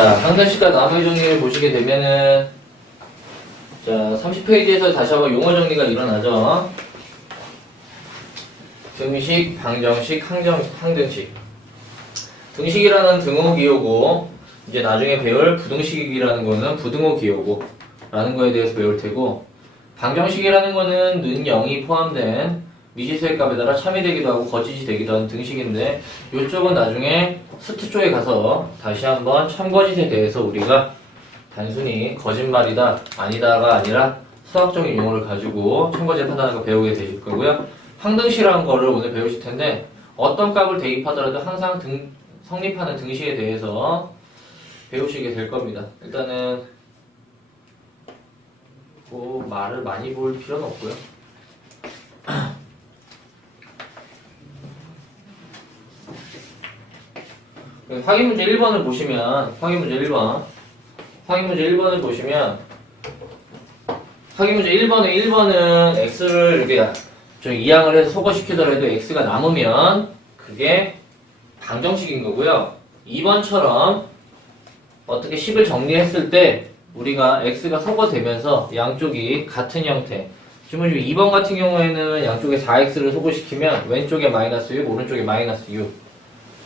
자, 항등식과 나머지 정리를 보시게 되면은, 자, 30페이지에서 다시 한번 용어 정리가 일어나죠. 등식, 방정식, 항등식. 등식이라는 등호기호고, 이제 나중에 배울 부등식이라는 거는 부등호기호고, 라는 거에 대해서 배울 테고, 방정식이라는 거는 는 0이 포함된 미지수의 값에 따라 참이 되기도 하고 거짓이 되기도 하는 등식인데, 이쪽은 나중에 스트 쪽에 가서 다시 한번 참거짓에 대해서 우리가 단순히 거짓말이다, 아니다가 아니라 수학적인 용어를 가지고 참거짓 판단하는 거 배우게 되실 거고요. 항등식이라는 거를 오늘 배우실 텐데, 어떤 값을 대입하더라도 항상 성립하는 등식에 대해서 배우시게 될 겁니다. 일단은 뭐 말을 많이 볼 필요는 없고요. 확인 문제 1번을 보시면, 확인 문제 1번을 보시면, 확인 문제 1번은 x를 이렇게 좀 이항을 해서 소거시키더라도 x가 남으면 그게 방정식인 거고요. 2번처럼 어떻게 식을 정리했을 때 우리가 x가 소거되면서 양쪽이 같은 형태. 지금 2번 같은 경우에는 양쪽에 4x를 소거시키면 왼쪽에 마이너스 6, 오른쪽에 마이너스 6.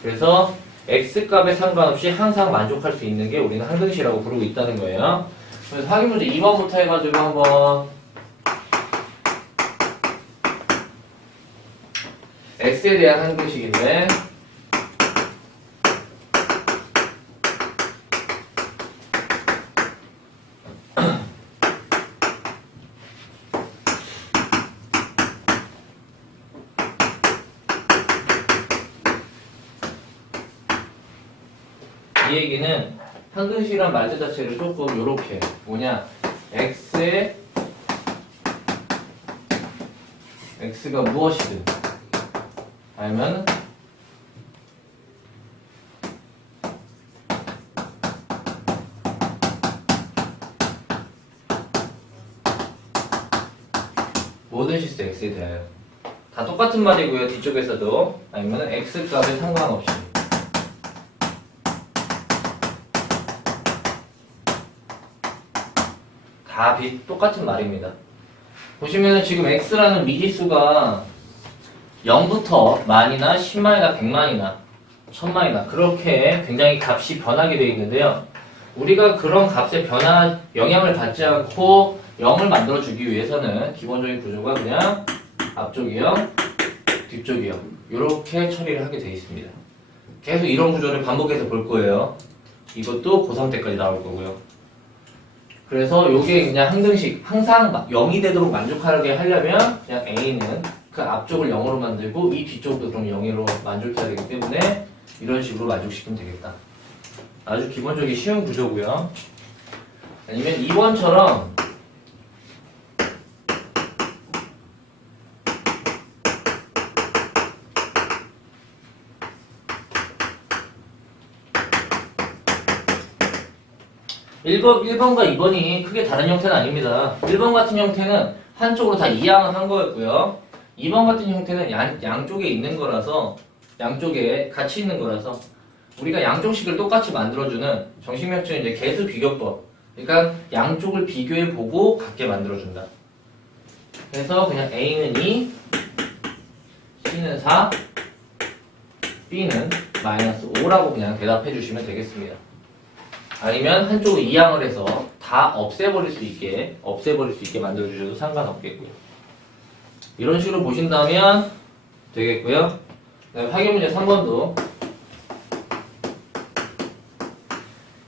그래서 x값에 상관없이 항상 만족할 수 있는 게 우리는 항등식이라고 부르고 있다는 거예요. 그래서 확인 문제 2번부터 해가지고 한번 x에 대한 항등식인데, 이 얘기는 항등식이란 말뜻 자체를 조금 요렇게 뭐냐, x에 x가 무엇이든 알면 모든 실수 x에 대하여 다 똑같은 말이고요. 뒤쪽에서도 아니면 x값에 상관없이 다 똑같은 말입니다. 보시면은 지금 x라는 미지수가 0부터 만이나 10만이나 100만이나 1000만이나 그렇게 굉장히 값이 변하게 되어 있는데요. 우리가 그런 값의 영향을 받지 않고 0을 만들어주기 위해서는 기본적인 구조가 그냥 앞쪽이 0, 뒤쪽이 0 이렇게 처리를 하게 되어 있습니다. 계속 이런 구조를 반복해서 볼 거예요. 이것도 고3 때까지 나올 거고요. 그래서 요게 그냥 항등식, 항상 0이 되도록 만족하게 하려면 그냥 A는 그 앞쪽을 0으로 만들고 이 뒤쪽도 그럼 0으로 만족해야 되기 때문에 이런 식으로 만족시키면 되겠다. 아주 기본적인 쉬운 구조고요. 아니면 2번처럼 (1번과) (2번이) 크게 다른 형태는 아닙니다. 1번 같은 형태는 한쪽으로 다 이항을 한 거였고요. 2번 같은 형태는 양쪽에 있는 거라서, 양쪽에 같이 있는 거라서 우리가 양쪽식을 똑같이 만들어주는 정식명칭은 이제 개수 비교법. 그러니까 양쪽을 비교해보고 같게 만들어준다. 그래서 그냥 A는 2, C는 4, B는 마이너스 5라고 그냥 대답해 주시면 되겠습니다. 아니면 한쪽을 이항을 해서 다 없애버릴 수 있게 만들어주셔도 상관없겠고요. 이런 식으로 보신다면 되겠고요. 확인 문제 3번도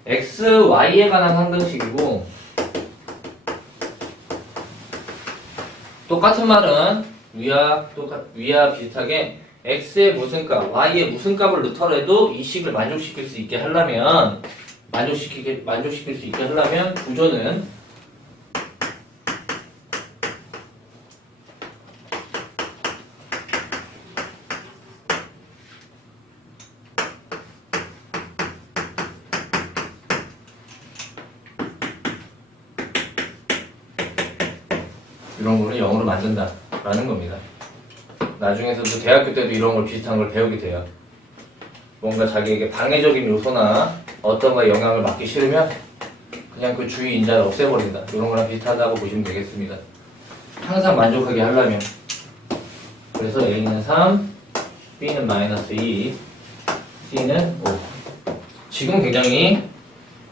x, y에 관한 항등식이고, 똑같은 말은 위와 비슷하게 x의 무슨 값, y의 무슨 값을 넣더라도 이 식을 만족시킬 수 있게 하려면 구조는 이런 거를 0으로 만든다라는 겁니다. 나중에서도 대학교 때도 이런 걸 비슷한 걸 배우게 돼요. 뭔가 자기에게 방해적인 요소나 어떤 거에 영향을 받기 싫으면 그냥 그 주위 인자를 없애버린다. 이런 거랑 비슷하다고 보시면 되겠습니다. 항상 만족하게 하려면. 그래서 A는 3, B는 마이너스 2, C는 5. 지금 굉장히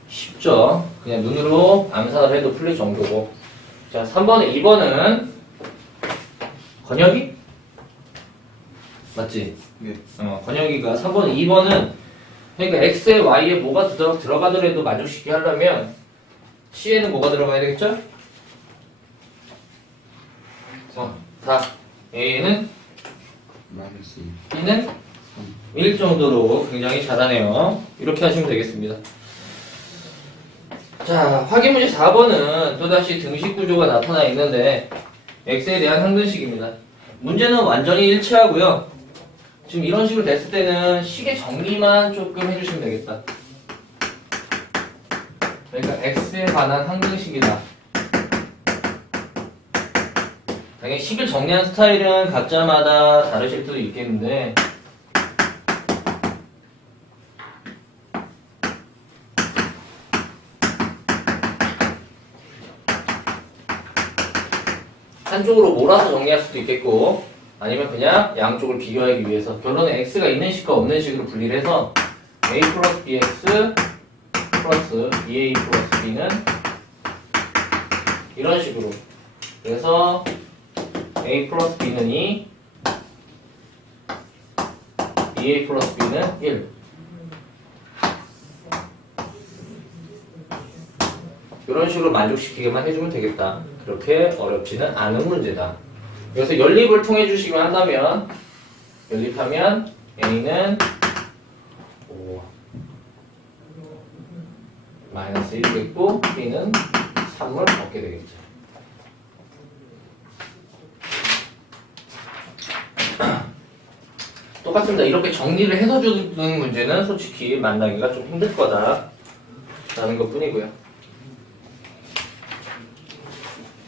쉽죠? 그냥 눈으로 암산을 해도 풀릴 정도고. 자, 3번에 2번은 건혁이? 맞지? 네. 건혁이가 3번에 2번은 그러니까 X에 Y에 뭐가 들어가더라도 만족시키게 하려면 C에는 뭐가 들어가야 되겠죠? 4. A는 마이너스 B는 1 정도로 굉장히 잘하네요. 이렇게 하시면 되겠습니다. 자, 확인 문제 4번은 또다시 등식 구조가 나타나 있는데 x에 대한 항등식입니다. 문제는 완전히 일치하고요. 지금 이런 식으로 됐을 때는 식의 정리만 조금 해주시면 되겠다. 그러니까 x에 관한 항등식이다. 당연히 식을 정리한 스타일은 각자마다 다르실 수도 있겠는데 한쪽으로 몰아서 정리할 수도 있겠고 아니면 그냥 양쪽을 비교하기 위해서 결론은 x가 있는 식과 없는 식으로 분리를 해서 a 플러스 bx 플러스 2a 플러스 b는 이런 식으로 그래서 a 플러스 b는 2 2a 플러스 b는 1 이런 식으로 만족시키게만 해주면 되겠다. 그렇게 어렵지는 않은 문제다. 그래서 연립을 통해 주시기만 한다면 연립하면 A는 5 마이너스 1이겠고 B는 3을 얻게 되겠죠. 똑같습니다. 이렇게 정리를 해서 주는 문제는 솔직히 만나기가 좀 힘들 거다라는 것 뿐이고요.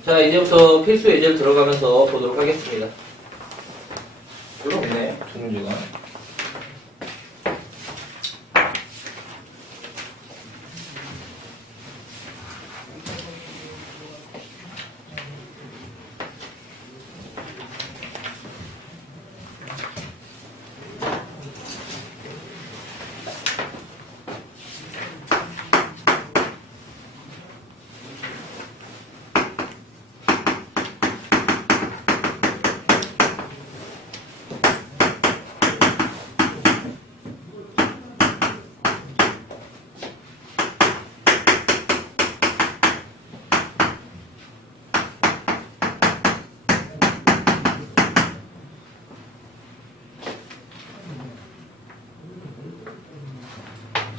자, 이제부터 필수 예제를 들어가면서 보도록 하겠습니다. 들어오네, 두 문제가.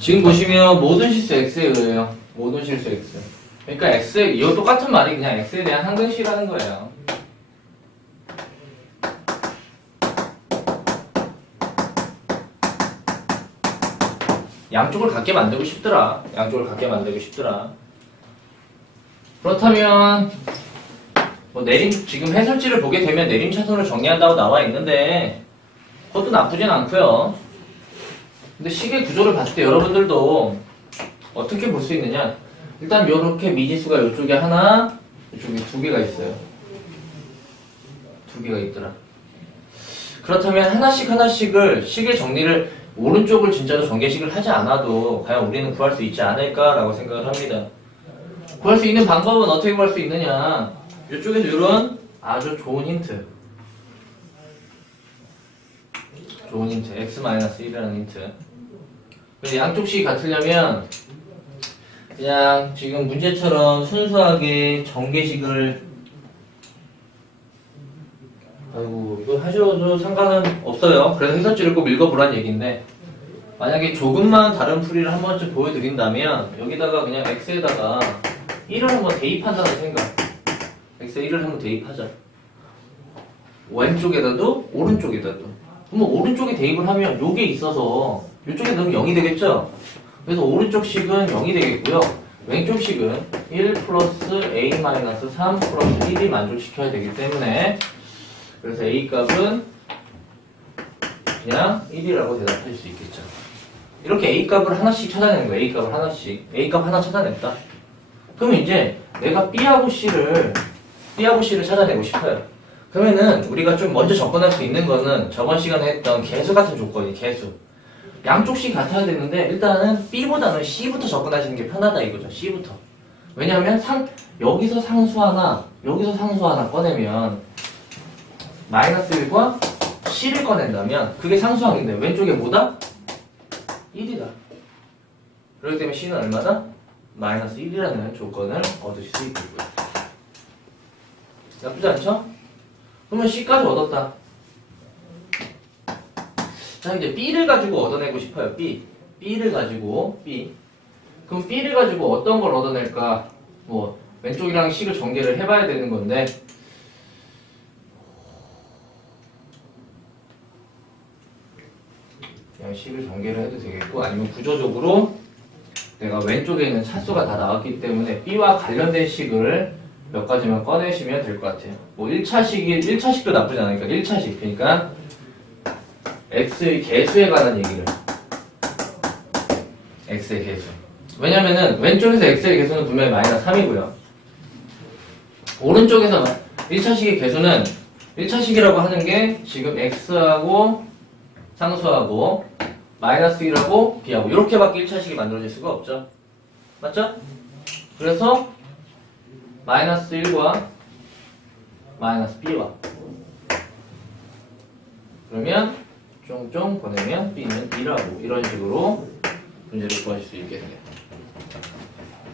지금 보시면 모든 실수 x에 의해요. 모든 실수 x. 그러니까 x에 이거 똑같은 말이 그냥 x에 대한 항등식이라는 거예요. 양쪽을 같게 만들고 싶더라. 양쪽을 같게 만들고 싶더라. 그렇다면 뭐 지금 해설지를 보게 되면 내림차순을 정리한다고 나와 있는데 그것도 나쁘진 않고요. 근데 식의 구조를 봤을 때 여러분들도 어떻게 볼 수 있느냐? 일단 이렇게 미지수가 이쪽에 하나, 이쪽에 두 개가 있어요. 두 개가 있더라. 그렇다면 하나씩을 식의 정리를 오른쪽을 진짜로 전개식을 하지 않아도 과연 우리는 구할 수 있지 않을까라고 생각을 합니다. 구할 수 있는 방법은 어떻게 구할 수 있느냐? 이쪽에서 이런 아주 좋은 힌트. 좋은 힌트. x-1이라는 힌트. 그래서 양쪽식이 같으려면 그냥 지금 문제처럼 순수하게 전개식을 아이고 이거 하셔도 상관은 없어요. 그래서 해설지를 꼭 읽어보란 얘기인데 만약에 조금만 다른 풀이를 한 번쯤 보여드린다면 여기다가 그냥 x에다가 1을 한번 대입한다는 생각. x에 1을 한번 대입하자. 왼쪽에다도 오른쪽에다도. 그럼 오른쪽에 대입을 하면 요게 있어서 이쪽에 넣으면 0이 되겠죠? 그래서 오른쪽 식은 0이 되겠고요. 왼쪽 식은 1 플러스 a-3 플러스 1이 만족시켜야 되기 때문에 그래서 a 값은 그냥 1이라고 대답할 수 있겠죠. 이렇게 A 값을 하나씩 찾아내는 거예요. A 값을 하나씩. A 값 하나 찾아냈다. 그럼 이제 내가 B하고 C를 찾아내고 싶어요. 그러면은 우리가 좀 먼저 접근할 수 있는 거는 저번 시간에 했던 개수 같은 조건이 개수. 양쪽씩 같아야 되는데 일단은 B보다는 C부터 접근하시는 게 편하다 이거죠. C부터. 왜냐하면 여기서 상수 하나, 여기서 상수 하나 꺼내면 마이너스 1과 C를 꺼낸다면 그게 상수항인데 왼쪽에 뭐다? 1이다. 그렇기 때문에 C는 얼마다? 마이너스 1이라는 조건을 얻으실 수 있고요. 나쁘지 않죠? 그러면 C까지 얻었다. 자, 이제 B를 가지고 얻어내고 싶어요. B를 가지고, 그럼 B를 가지고 어떤 걸 얻어낼까? 뭐, 왼쪽이랑 C를 전개를 해봐야 되는 건데, 그냥 C를 전개를 해도 되겠고, 아니면 구조적으로 내가 왼쪽에 있는 차수가 다 나왔기 때문에 B와 관련된 식을 몇 가지만 꺼내시면 될 것 같아요. 뭐 1차식도 나쁘지 않으니까 1차식. 그러니까 X의 개수에 관한 얘기를. X의 개수. 왜냐면은 왼쪽에서 X의 개수는 분명히 마이너스 3이고요. 오른쪽에서 1차식의 개수는 1차식이라고 하는 게 지금 X하고 상수하고 마이너스 1하고 B하고 이렇게밖에 1차식이 만들어질 수가 없죠. 맞죠? 그래서 마이너스 1과 마이너스 B와 그러면 쫑쫑 보내면 B는 1하고 이런 식으로 문제를 구하실 수 있겠네요.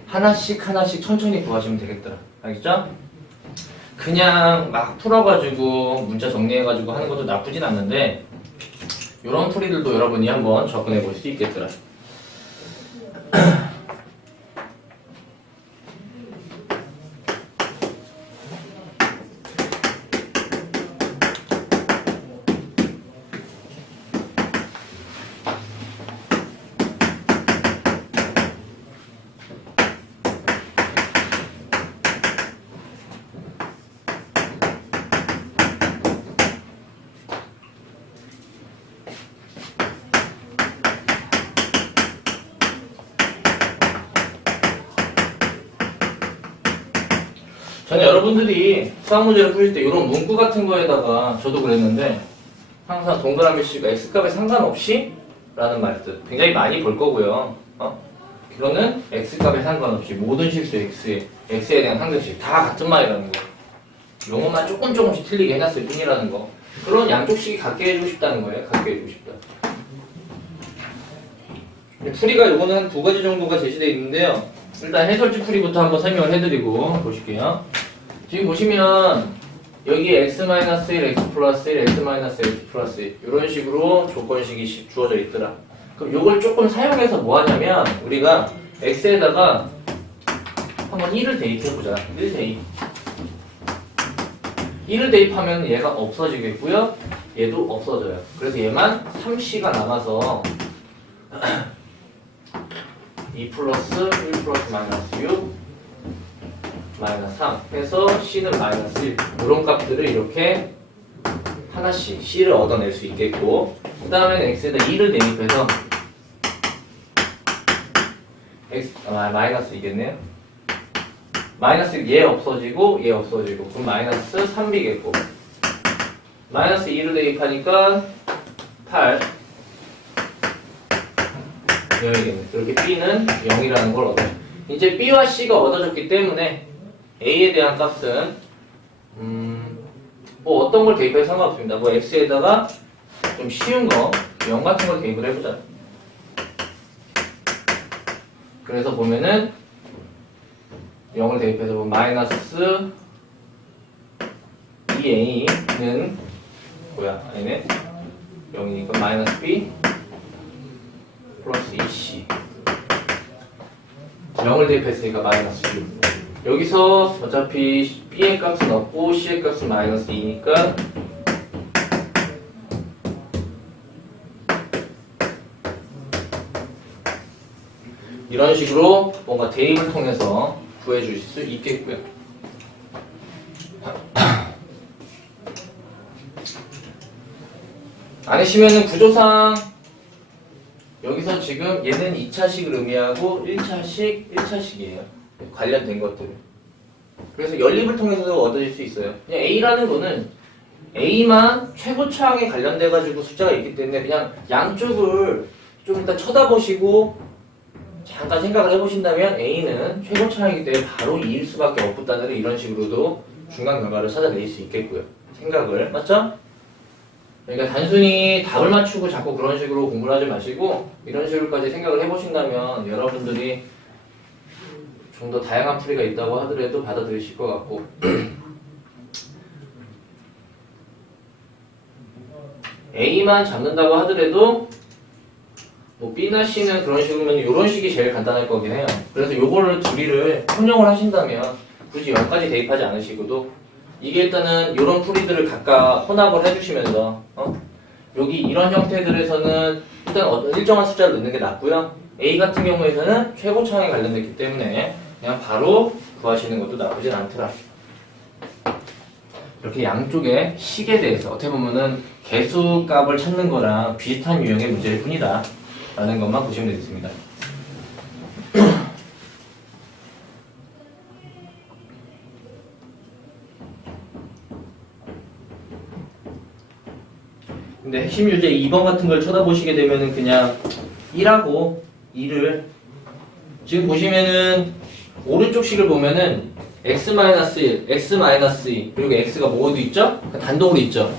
하나씩 천천히 구하시면 되겠더라. 알겠죠? 그냥 막 풀어가지고 문자 정리해가지고 하는 것도 나쁘진 않는데 이런 풀이들도 여러분이 한번 접근해 볼 수 있겠더라. 저는 여러분들이 수학 문제를 풀 때 이런 문구 같은 거에다가 저도 그랬는데 항상 동그라미 C가 X값에 상관없이 라는 말들 굉장히 많이 볼 거고요. 이거는 X값에 상관없이 모든 실수 X에 대한 상대식 다 같은 말이라는 거. 용어만 조금씩 틀리게 해놨을 뿐이라는 거. 그런 양쪽식이 같게 해주고 싶다는 거예요. 같게 해주고 싶다. 풀이가 요거는 한 2가지 정도가 제시되어 있는데요. 일단 해설지 풀이부터 한번 설명을 해드리고 보실게요. 지금 보시면 여기에 x-1, x 플러스 1, x-x 플러스 1 이런 식으로 조건식이 주어져 있더라. 그럼 요걸 조금 사용해서 뭐 하냐면 우리가 x에다가 한번 1을 대입해보자. 1 대입. 1을 대입하면 얘가 없어지겠고요. 얘도 없어져요. 그래서 얘만 3c가 남아서 2 플러스 1 플러스 마이너스 6 마이너스 3 해서 C는 마이너스 1 이런 값들을 이렇게 하나씩 C를 얻어낼 수 있겠고 그 다음에는 X에다 2를 대입해서 마이너스 이겠네요. 마이너스 1 얘 없어지고 그럼 마이너스 3B겠고 마이너스 2를 대입하니까 8 0이겠네. 그렇게 B는 0이라는 걸 얻어요. 이제 B와 C가 얻어졌기 때문에 A에 대한 값은 뭐 어떤 걸 대입해도 상관없습니다. 뭐 X에다가 좀 쉬운 거 0 같은 걸 대입을 해보자. 그래서 보면은 0을 대입해서 보면 마이너스 2A는 뭐야? 아니네. 0이니까 마이너스 B 플러스 2C 0을 대입했으니까 마이너스 6 여기서 어차피 B의 값은 없고 C의 값은 마이너스 2니까 이런 식으로 뭔가 대입을 통해서 구해주실 수 있겠고요. 아니시면은 구조상 여기서 지금 얘는 2차식을 의미하고 1차식이에요. 관련된 것들을. 그래서 연립을 통해서도 얻어질 수 있어요. 그냥 A라는 거는 A만 최고차항에 관련돼가지고 숫자가 있기 때문에 그냥 양쪽을 좀 일단 쳐다보시고 잠깐 생각을 해보신다면 A는 최고차항이기 때문에 바로 2일 수밖에 없다는 이런 식으로도 중간 결과를 찾아낼 수 있겠고요. 생각을. 맞죠? 그러니까 단순히 답을 맞추고 자꾸 그런 식으로 공부를 하지 마시고 이런 식으로까지 생각을 해보신다면 여러분들이 좀 더 다양한 풀이가 있다고 하더라도 받아들이실 것 같고 A만 잡는다고 하더라도 뭐 B나 C는 그런 식으로면 이런 식이 제일 간단할 거긴 해요. 그래서 요거를 둘이를 혼용을 하신다면 굳이 0까지 대입하지 않으시고도 이게 일단은 이런 풀이들을 각각 혼합을 해주시면서 여기 이런 형태들에서는 일단 일정한 숫자를 넣는 게 낫고요. A 같은 경우에서는 최고차항에 관련됐기 때문에 그냥 바로 구하시는 것도 나쁘진 않더라. 이렇게 양쪽의 식에 대해서 어떻게 보면은 개수값을 찾는 거랑 비슷한 유형의 문제일 뿐이다 라는 것만 보시면 되겠습니다. 근데 핵심 유제 2번 같은 걸 쳐다보시게 되면은 그냥 1하고 2를 지금 보시면은 오른쪽 식을 보면은 x-1, x-2 그리고 x가 모두 있죠? 단독으로 있죠?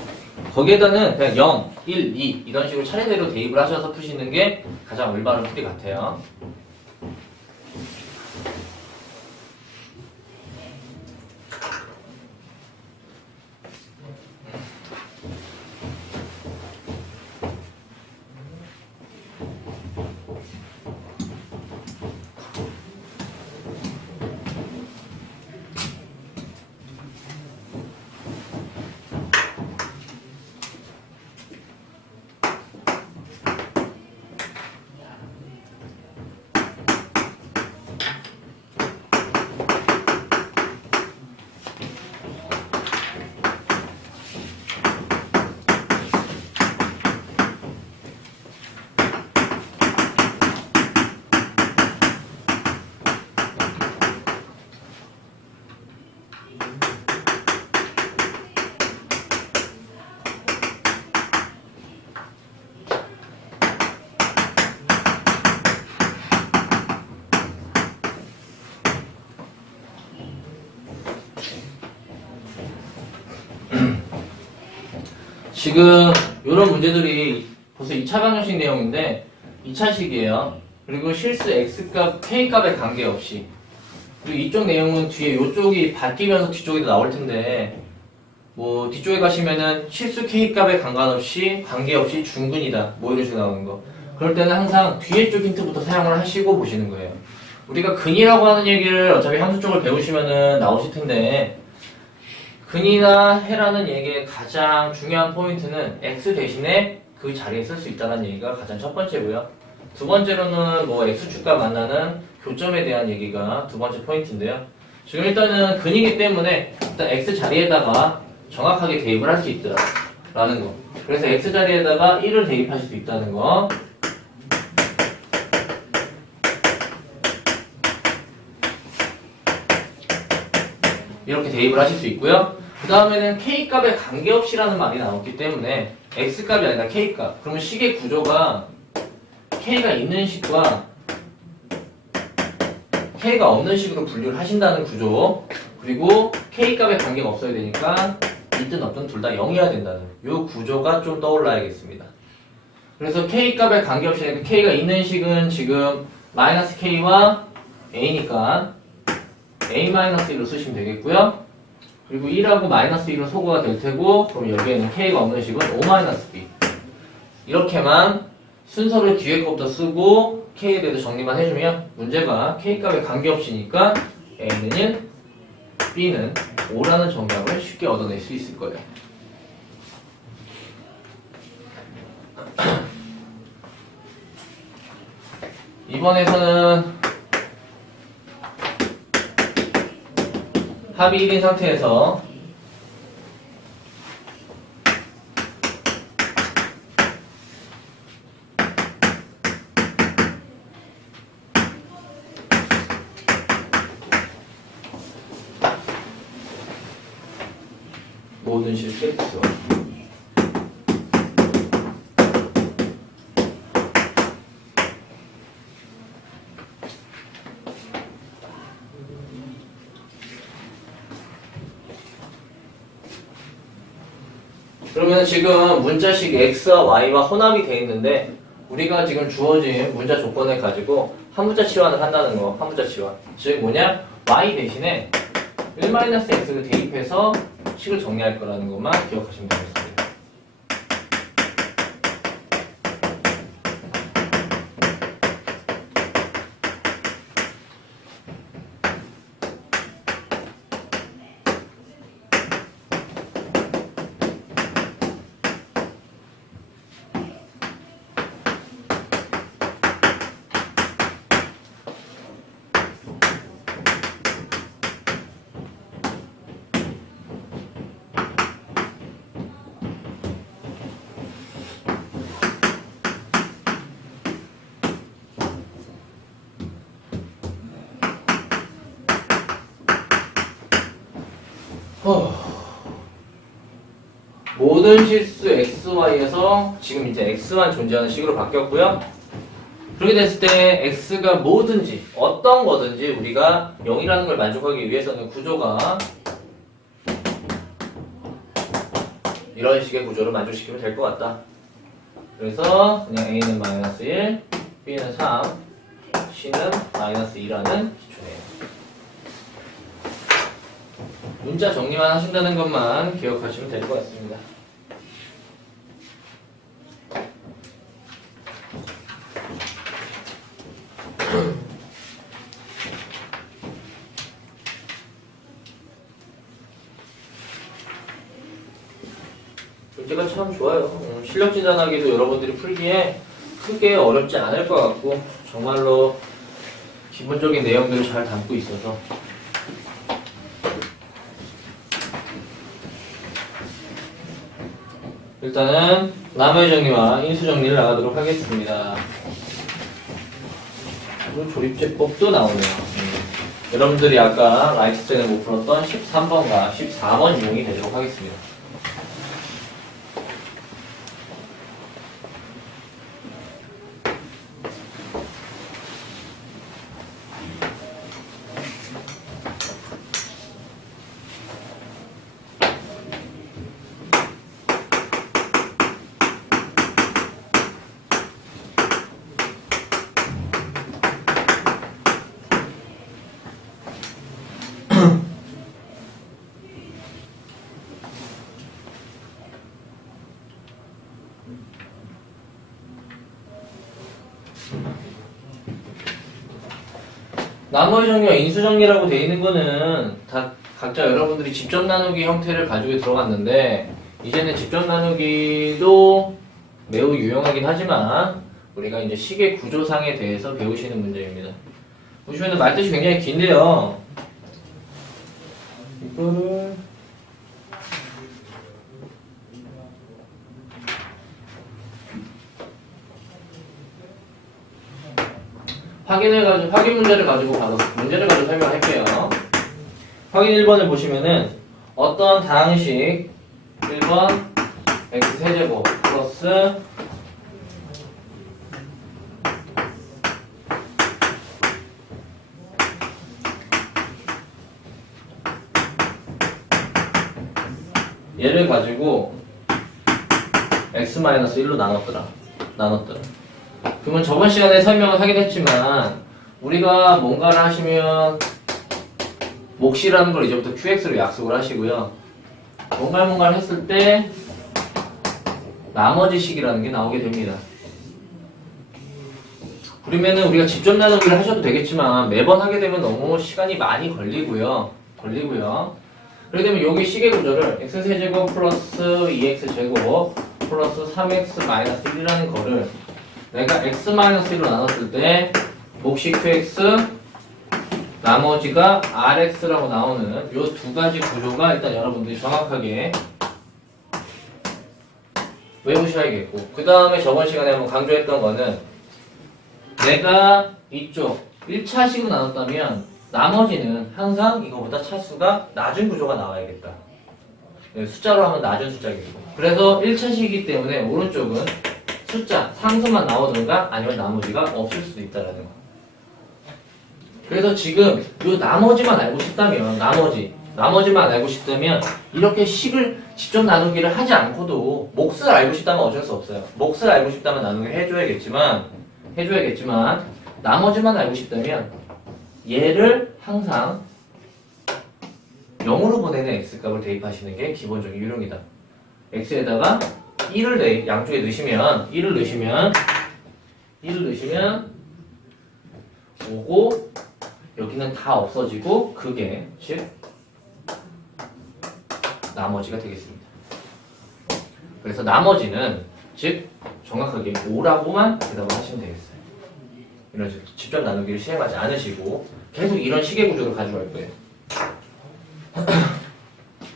거기에다는 그냥 0, 1, 2 이런 식으로 차례대로 대입을 하셔서 푸시는 게 가장 올바른 풀이 같아요. 지금 이런 문제들이 벌써 2차 방정식 내용인데 2차식이에요. 그리고 실수 x값, k값에 관계없이 그리고 이쪽 내용은 뒤에 이쪽이 바뀌면서 뒤쪽에도 나올 텐데 뭐 뒤쪽에 가시면은 실수 k값에 관계없이 중근이다 뭐 이런 식으로 나오는 거 그럴 때는 항상 뒤에 쪽 힌트부터 사용을 하시고 보시는 거예요. 우리가 근이라고 하는 얘기를 어차피 함수 쪽을 배우시면은 나오실 텐데 근이나 해라는 얘기의 가장 중요한 포인트는 x 대신에 그 자리에 쓸 수 있다는 얘기가 가장 첫 번째고요. 두 번째로는 뭐 x축과 만나는 교점에 대한 얘기가 두 번째 포인트인데요. 지금 일단은 근이기 때문에 일단 x 자리에다가 정확하게 대입을 할 수 있다라는 거. 그래서 x 자리에다가 1을 대입하실 수 있다는 거. 이렇게 대입을 하실 수 있고요. 그 다음에는 k값에 관계없이라는 말이 나왔기 때문에 x값이 아니라 k값. 그러면 식의 구조가 k가 있는 식과 k가 없는 식으로 분류를 하신다는 구조. 그리고 k값에 관계가 없어야 되니까 있든 없든 둘 다 0이어야 된다는 이 구조가 좀 떠올라야겠습니다. 그래서 k값에 관계없이 k가 있는 식은 지금 마이너스 k와 a니까 a-1로 쓰시면 되겠고요. 그리고 1하고 마이너스 1은 소거가 될 테고 그럼 여기에는 k가 없는 식은 5-b 이렇게만 순서를 뒤에 거부터 쓰고 k에 대해서 정리만 해주면 문제가 k값에 관계없이니까 a는 1, b는 5라는 정답을 쉽게 얻어낼 수 있을 거예요. 이번에서는 합이 1인 상태에서 모든 실수 xy. 그러면 지금 문자식 x와 y와 혼합이 되어 있는데 우리가 지금 주어진 문자 조건을 가지고 한 문자 치환을 한다는 거. 한 문자 치환. 즉 뭐냐? y 대신에 1-x를 대입해서 식을 정리할 거라는 것만 기억하시면 되겠습니다. 모든 실수 xy에서 지금 이제 x만 존재하는 식으로 바뀌었고요. 그렇게 됐을 때 x가 뭐든지 어떤 거든지 우리가 0이라는 걸 만족하기 위해서는 구조가 이런 식의 구조를 만족시키면 될 것 같다. 그래서 그냥 a는 -1, b는 3, c는 -2라는 기초네요. 문자 정리만 하신다는 것만 기억하시면 될 것 같습니다. 문제가 참 좋아요. 실력진단하기도 여러분들이 풀기에 크게 어렵지 않을 것 같고 정말로 기본적인 내용들을 잘 담고 있어서 일단은 나머지 정리와 인수 정리를 나가도록 하겠습니다. 그리고 조립제법도 나오네요. 여러분들이 아까 라이트쌤에 못 풀었던 13번과 14번 이용이 되도록 하겠습니다. 나머지 정리와 인수 정리라고 되어 있는 거는 다 각자 여러분들이 직접 나누기 형태를 가지고 들어갔는데 이제는 직접 나누기도 매우 유용하긴 하지만 우리가 이제 식의 구조상에 대해서 배우시는 문제입니다. 보시면 말뜻이 굉장히 긴데요. 이거를 확인 문제를 가지고 문제를 가지고 설명할게요. 확인 1번을 보시면은 어떤 다항식 1번 x세제곱 플러스 얘를 가지고 x-1로 나눴더라. 그러면 저번 시간에 설명을 하긴 했지만 우리가 뭔가를 하시면 몫이라는 걸 이제부터 qx로 약속을 하시고요. 뭔가를 했을 때 나머지 식이라는 게 나오게 됩니다. 그러면은 우리가 직접 나누기를 하셔도 되겠지만 매번 하게 되면 너무 시간이 많이 걸리고요. 그렇게 되면 여기 식의 구조를 x세제곱 플러스 2x제곱 플러스 3x-1이라는 거를 내가 x-1로 나눴을 때 몫이 qx 나머지가 rx라고 나오는 이 두 가지 구조가 일단 여러분들이 정확하게 외우셔야겠고 그 다음에 저번 시간에 한번 강조했던 거는 내가 이쪽 1차식으로 나눴다면 나머지는 항상 이거보다 차수가 낮은 구조가 나와야겠다. 숫자로 하면 낮은 숫자겠고. 그래서 1차식이기 때문에 오른쪽은 숫자, 상수만 나오든가 아니면 나머지가 없을 수도 있다라는 거. 그래서 지금 이 나머지만 알고 싶다면, 나머지만 알고 싶다면 이렇게 식을 직접 나누기를 하지 않고도 몫을 알고 싶다면 어쩔 수 없어요. 몫을 알고 싶다면 나누기 해줘야겠지만 나머지만 알고 싶다면 얘를 항상 0으로 보내는 x값을 대입하시는 게 기본적인 요령이다. x에다가 1을 양쪽에 넣으시면 1을 넣으시면 오고 여기는 다 없어지고 그게 즉 나머지가 되겠습니다. 그래서 나머지는 즉 정확하게 5라고만 대답을 하시면 되겠어요. 이런 식으로 직접 나누기를 시행하지 않으시고 계속 이런 식의 구조를 가져갈 거예요.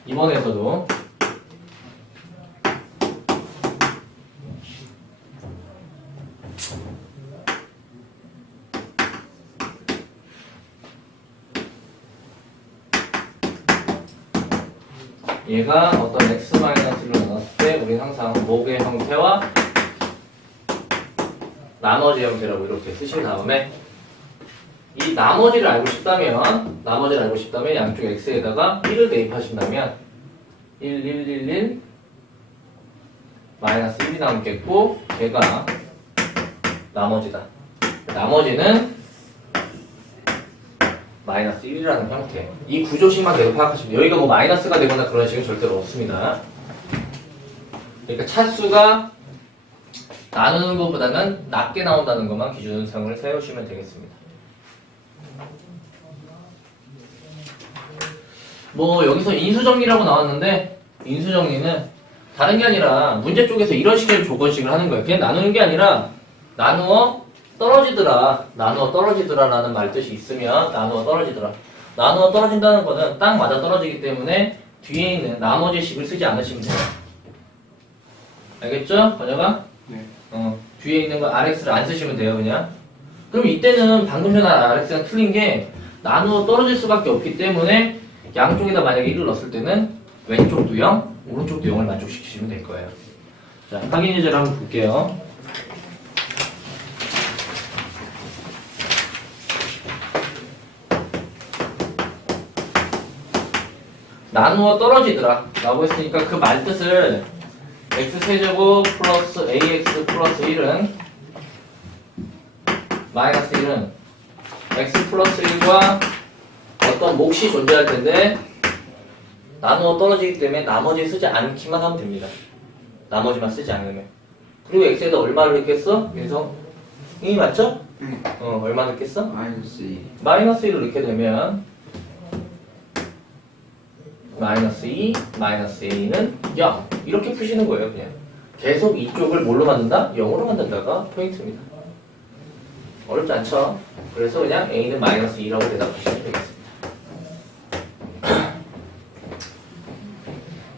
이번에서도 얘가 어떤 x-를 나눴을 때 우리는 항상 목의 형태와 나머지 형태라고 이렇게 쓰신 다음에 이 나머지를 알고 싶다면 양쪽 x에다가 1을 대입하신다면 1 마이너스 1이 남겠고 걔가 나머지다. 나머지는 마이너스 1이라는 형태. 이 구조식만 계속 파악하시면 여기가 뭐 마이너스가 되거나 그런 식은 절대로 없습니다. 그러니까 차수가 나누는 것보다는 낮게 나온다는 것만 기준상을 세우시면 되겠습니다. 뭐 여기서 인수정리라고 나왔는데 인수정리는 다른 게 아니라 문제 쪽에서 이런 식의 조건식을 하는 거예요. 그냥 나누는 게 아니라 나누어 떨어지더라라는 말뜻이 있으면 나누어 떨어진다는 거는 딱 맞아 떨어지기 때문에 뒤에 있는 나머지 식을 쓰지 않으시면 돼요. 알겠죠? 번역아? 네. 뒤에 있는 거 RX를 안 쓰시면 돼요, 그냥. 그럼 이때는 방금 전에 RX가 틀린 게 나누어 떨어질 수밖에 없기 때문에 양쪽에다 만약에 1을 넣었을 때는 왼쪽도 0, 오른쪽도 0을 만족시키시면 될 거예요. 자, 확인 예제를 한번 볼게요. 나누어 떨어지더라 라고 했으니까 그 말뜻을 x세제곱 플러스 ax 플러스 1은 마이너스 1은 x 플러스 1과 어떤 몫이 존재할 텐데 나누어 떨어지기 때문에 나머지 쓰지 않기만 하면 됩니다. 나머지만 쓰지 않으면. 그리고 x에다 얼마를 넣겠어? 그래서 2 맞죠? 얼마 넣겠어? 마이너스 2. 마이너스 1을 넣게 되면 마이너스 2, 마이너스 a는 0 이렇게 푸시는 거예요. 그냥 계속 이쪽을 뭘로 만든다? 0으로 만든다가 포인트입니다. 어렵지 않죠? 그래서 그냥 a는 마이너스 2라고 대답하시면 되겠습니다.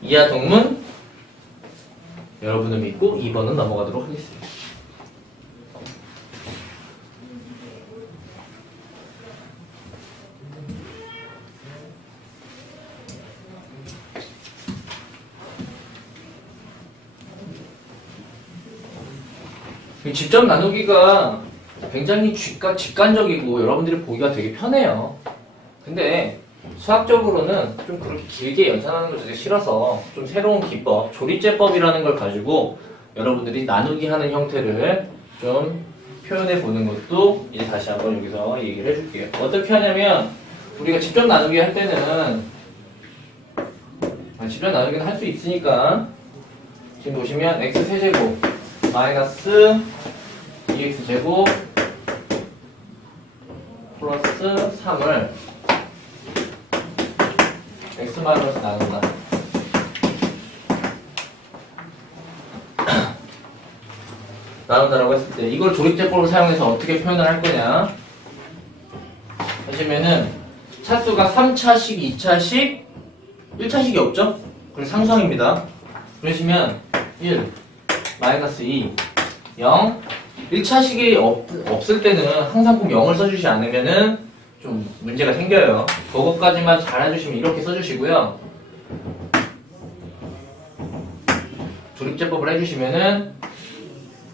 이하 동문 여러분을 믿고 2번은 넘어가도록 하겠습니다. 직접 나누기가 굉장히 직관적이고 여러분들이 보기가 되게 편해요. 근데 수학적으로는 좀 그렇게 길게 연산하는 거 되게 싫어서 좀 새로운 기법, 조리제법이라는 걸 가지고 여러분들이 나누기 하는 형태를 좀 표현해 보는 것도 이제 다시 한번 여기서 얘기를 해줄게요. 어떻게 하냐면 우리가 직접 나누기 할 때는 직접 나누기는 할 수 있으니까 지금 보시면 x세제곱 마이너스 2x제곱 플러스 3을 x-로 나눈다. 나눈다라고 했을 때 이걸 조립제법을 사용해서 어떻게 표현을 할 거냐 하시면은 차수가 3차식, 2차식, 1차식이 없죠? 그럼 상수항입니다. 그러시면 1, 마이너스 2, 0 1차식이 없을 때는 항상 꼭 0을 써주지 않으면은 좀 문제가 생겨요. 그것까지만 잘 해주시면 이렇게 써주시고요. 조립제법을 해주시면은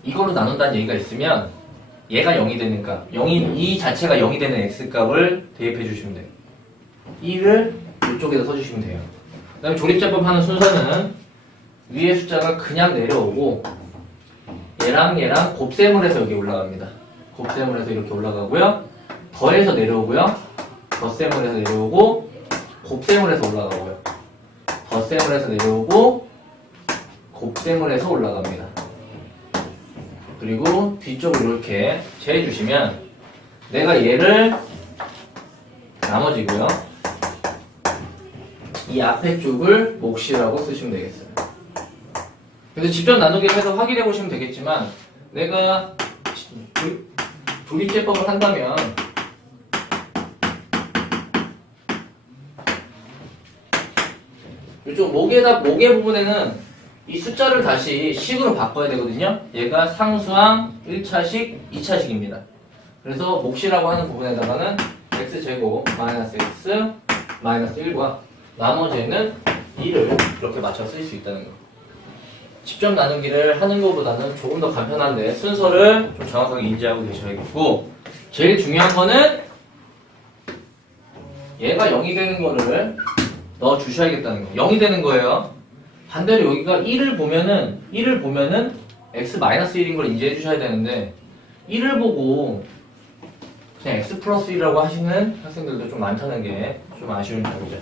이걸로 나눈다는 얘기가 있으면 얘가 0이 되니까 이 자체가 0이 되는 x값을 대입해 주시면 돼요. 2를 이쪽에다 써주시면 돼요. 그 다음에 조립제법 하는 순서는 위에 숫자가 그냥 내려오고 얘랑 곱셈을 해서 여기 올라갑니다. 곱셈을 해서 이렇게 올라가고요. 더해서 내려오고요. 덧셈을 해서 내려오고 곱셈을 해서 올라가고요. 덧셈을 해서 내려오고 곱셈을 해서 올라갑니다. 그리고 뒤쪽으로 이렇게 재주시면 내가 얘를 나머지고요. 이 앞에 쪽을 몫이라고 쓰시면 되겠어요. 그래서 직접 나누기를 해서 확인해 보시면 되겠지만 내가 조립제법을 한다면 이쪽 목의 부분에는 이 숫자를 다시 식으로 바꿔야 되거든요. 얘가 상수항 1차식, 2차식입니다. 그래서 몫이라고 하는 부분에다가는 x제곱 마이너스 x 마이너스 1과 나머지에는 2를 이렇게 맞춰 쓸 수 있다는 거. 직접 나누기를 하는 것보다는 조금 더 간편한데 순서를 좀 정확하게 인지하고 계셔야겠고, 제일 중요한 거는 얘가 0이 되는 거를 넣어 주셔야겠다는 거. 0이 되는 거예요. 반대로 여기가 1을 보면은 x-1인 걸 인지해 주셔야 되는데 1을 보고 그냥 x 플러스 1이라고 하시는 학생들도 좀 많다는 게 좀 아쉬운 점이죠.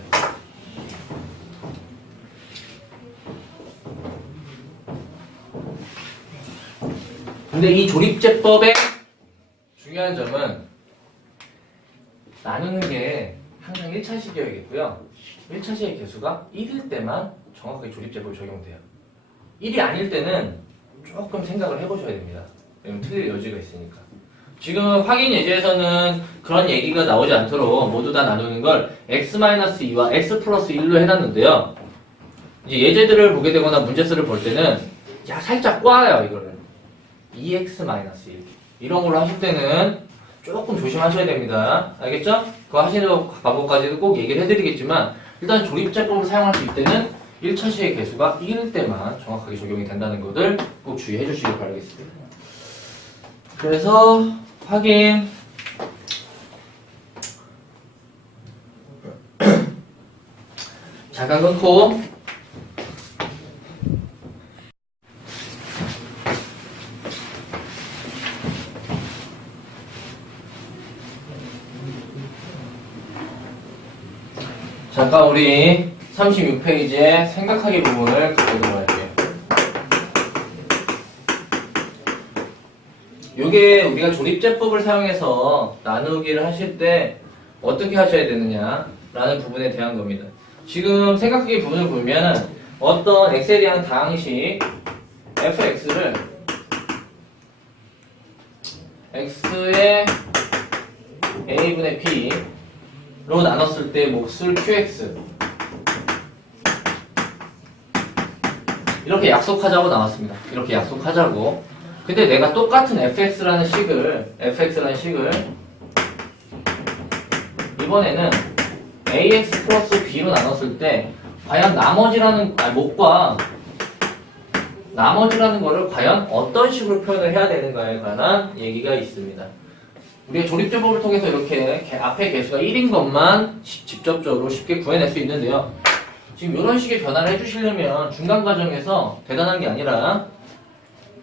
근데 이 조립제법의 중요한 점은 나누는 게 항상 1차식이어야겠고요. 1차식의 개수가 1일 때만 정확하게 조립제법이 적용돼요. 1이 아닐 때는 조금 생각을 해보셔야 됩니다. 왜냐면 틀릴 여지가 있으니까. 지금 확인 예제에서는 그런 얘기가 나오지 않도록 모두 다 나누는 걸 x-2와 x 플러스 1로 해놨는데요. 이제 예제들을 보게 되거나 문제수를 볼 때는 살짝 꽈요, 이거를. 2x-1 이런 걸로 하실 때는 조금 조심하셔야 됩니다. 알겠죠? 그거 하시는 방법까지도 꼭 얘기를 해드리겠지만 일단 조립제법을 사용할 수 있을 때는 1차식의 개수가 1일 때만 정확하게 적용이 된다는 것을 꼭 주의해 주시길 바라겠습니다. 그래서 확인 잠깐 끊고 잠깐 우리 36페이지의 생각하기 부분을 가보도록 할게요. 요게 우리가 조립제법을 사용해서 나누기를 하실 때 어떻게 하셔야 되느냐 라는 부분에 대한 겁니다. 지금 생각하기 부분을 보면 어떤 엑셀이랑 다항식 fx를 x의 a분의 b로 나눴을 때 몫을 qx 이렇게 약속하자고 나왔습니다. 이렇게 약속하자고. 근데 내가 똑같은 fx라는 식을 이번에는 ax 플러스 b로 나눴을 때 과연 몫과 나머지라는 거를 과연 어떤 식으로 표현을 해야 되는가에 관한 얘기가 있습니다. 우리가 조립제법을 통해서 이렇게 앞에 개수가 1인 것만 직접적으로 쉽게 구해낼 수 있는데요. 지금 이런 식의 변화를 해주시려면 중간 과정에서 대단한 게 아니라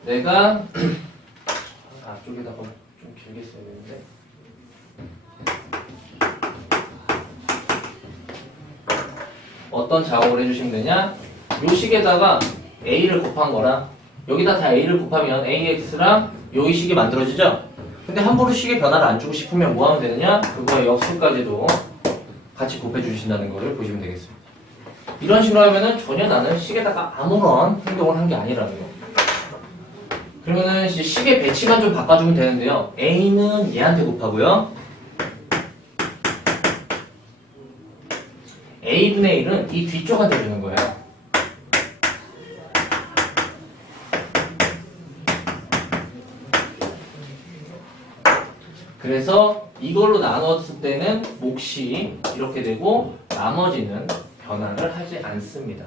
내가 앞쪽에다가 좀 길게 써야 되는데 어떤 작업을 해주시면 되냐? 요 식에다가 a를 곱한 거랑 여기다 다 a를 곱하면 ax랑 요 식이 만들어지죠? 근데 함부로 식의 변화를 안 주고 싶으면 뭐 하면 되느냐? 그거의 역수까지도 같이 곱해주신다는 거를 보시면 되겠습니다. 이런 식으로 하면은 전혀 나는 식에다가 아무런 행동을 한 게 아니라는 거. 그러면은 이제 식의 배치만 좀 바꿔주면 되는데요. a는 얘한테 곱하고요. a분의 1은 이 뒤쪽한테 주는 거예요. 그래서 이걸로 나눴을 때는 몫이 이렇게 되고 나머지는 변화를 하지 않습니다.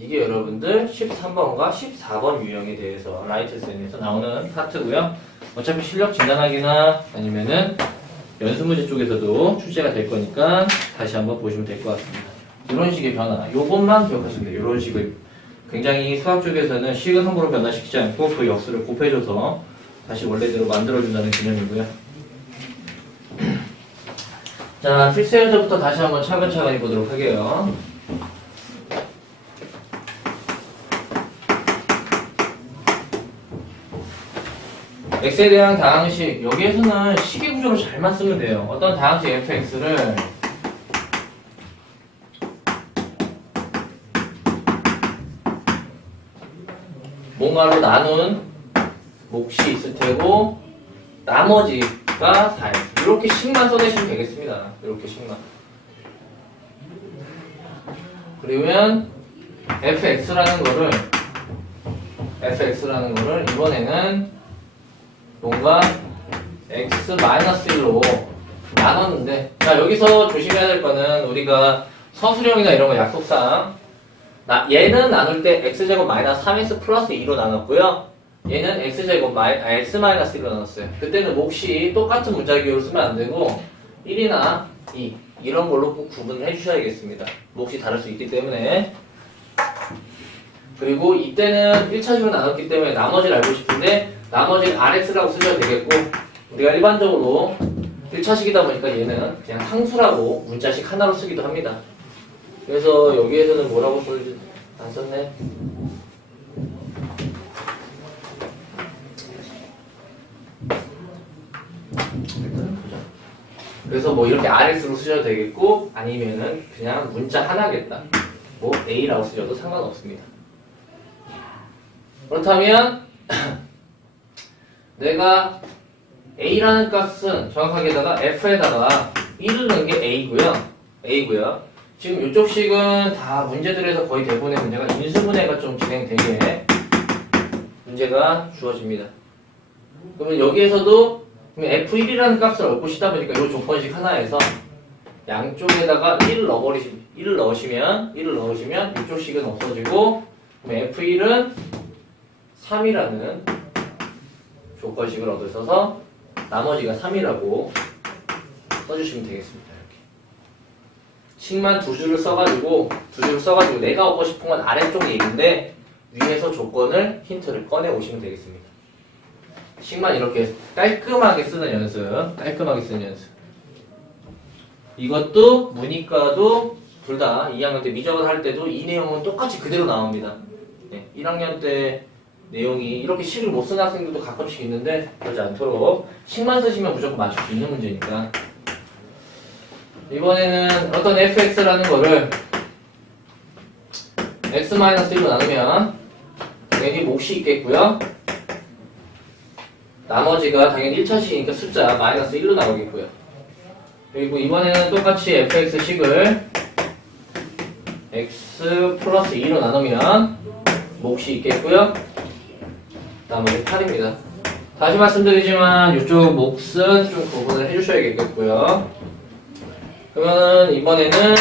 이게 여러분들 13번과 14번 유형에 대해서 라이트 쌤에서 나오는 파트고요. 어차피 실력 진단하기나 아니면은 연습문제 쪽에서도 출제가 될 거니까 다시 한번 보시면 될 것 같습니다. 이런 식의 변화, 요것만 기억하시면 돼요. 이런 식의 굉장히 수학 쪽에서는 식을 함부로 변화시키지 않고 그 역수를 곱해줘서 다시 원래대로 만들어준다는 개념이고요. 자, 필수에서부터 다시 한번 차근차근히 보도록 할게요. x에 대한 다항식, 여기에서는 식의 구조를 잘만 쓰면 돼요. 어떤 다항식 fx를 뭔가로 나눈 몫이 있을 테고 나머지가 4x 이렇게 식만 써내시면 되겠습니다. 이렇게 식만. 그러면 fx라는 거를 이번에는 뭔가 x-1로 나눴는데, 자, 여기서 조심해야 될 거는 우리가 서술형이나 이런 거 약속상 얘는 나눌 때 x제곱 마이너스 3x 플러스 2로 나눴고요. 얘는 x제곱 x 마이너스 1로 나눴어요. 그때는 몫이 똑같은 문자기호를 쓰면 안 되고 1이나 2 이런 걸로 꼭 구분을 해주셔야겠습니다. 몫이 다를 수 있기 때문에. 그리고 이때는 1차식으로 나눴기 때문에 나머지를 알고 싶은데 나머지는 rx라고 쓰셔도 되겠고, 우리가 일반적으로 1차식이다 보니까 얘는 그냥 상수라고 문자식 하나로 쓰기도 합니다. 그래서 여기에서는 뭐라고 써야지 안 썼네. 그래서 뭐 이렇게 rx로 쓰셔도 되겠고 아니면은 그냥 문자 하나겠다. 뭐 a라고 쓰셔도 상관없습니다. 그렇다면 내가 a라는 값은 정확하게다가 f에다가 1을 넣은 게 a고요. 지금 이쪽 식은 다 문제들에서 거의 대부분의 문제가 인수분해가 좀 진행되게 문제가 주어집니다. 그러면 여기에서도 f1이라는 값을 얻고 싶다 보니까 이 조건식 하나에서 양쪽에다가 1을 넣으시면 이쪽 식은 없어지고, 그럼 f1은 3이라는 조건식을 얻으셔서 나머지가 3이라고 써주시면 되겠습니다. 이렇게 식만 두 줄을 써가지고 내가 얻고 싶은 건 아래쪽 얘기인데 위에서 조건을 힌트를 꺼내 오시면 되겠습니다. 식만 이렇게 깔끔하게 쓰는 연습. 이것도 문이과도 둘 다 2학년 때 미적을 할 때도 이 내용은 똑같이 그대로 나옵니다. 1학년 때 내용이 이렇게 식을 못 쓰는 학생들도 가끔씩 있는데 그러지 않도록 식만 쓰시면 무조건 맞출 수 있는 문제니까. 이번에는 어떤 fx라는 거를 x-1로 나누면 당연히 몫이 있겠고요. 나머지가 당연히 1차식이니까 숫자 마이너스 1로 나오겠고요. 그리고 이번에는 똑같이 fx식을 x 플러스 2로 나누면 몫이 있겠고요. 나머지 8입니다. 다시 말씀드리지만 이쪽 몫은 좀 구분을 해주셔야겠고요. 그러면 이번에는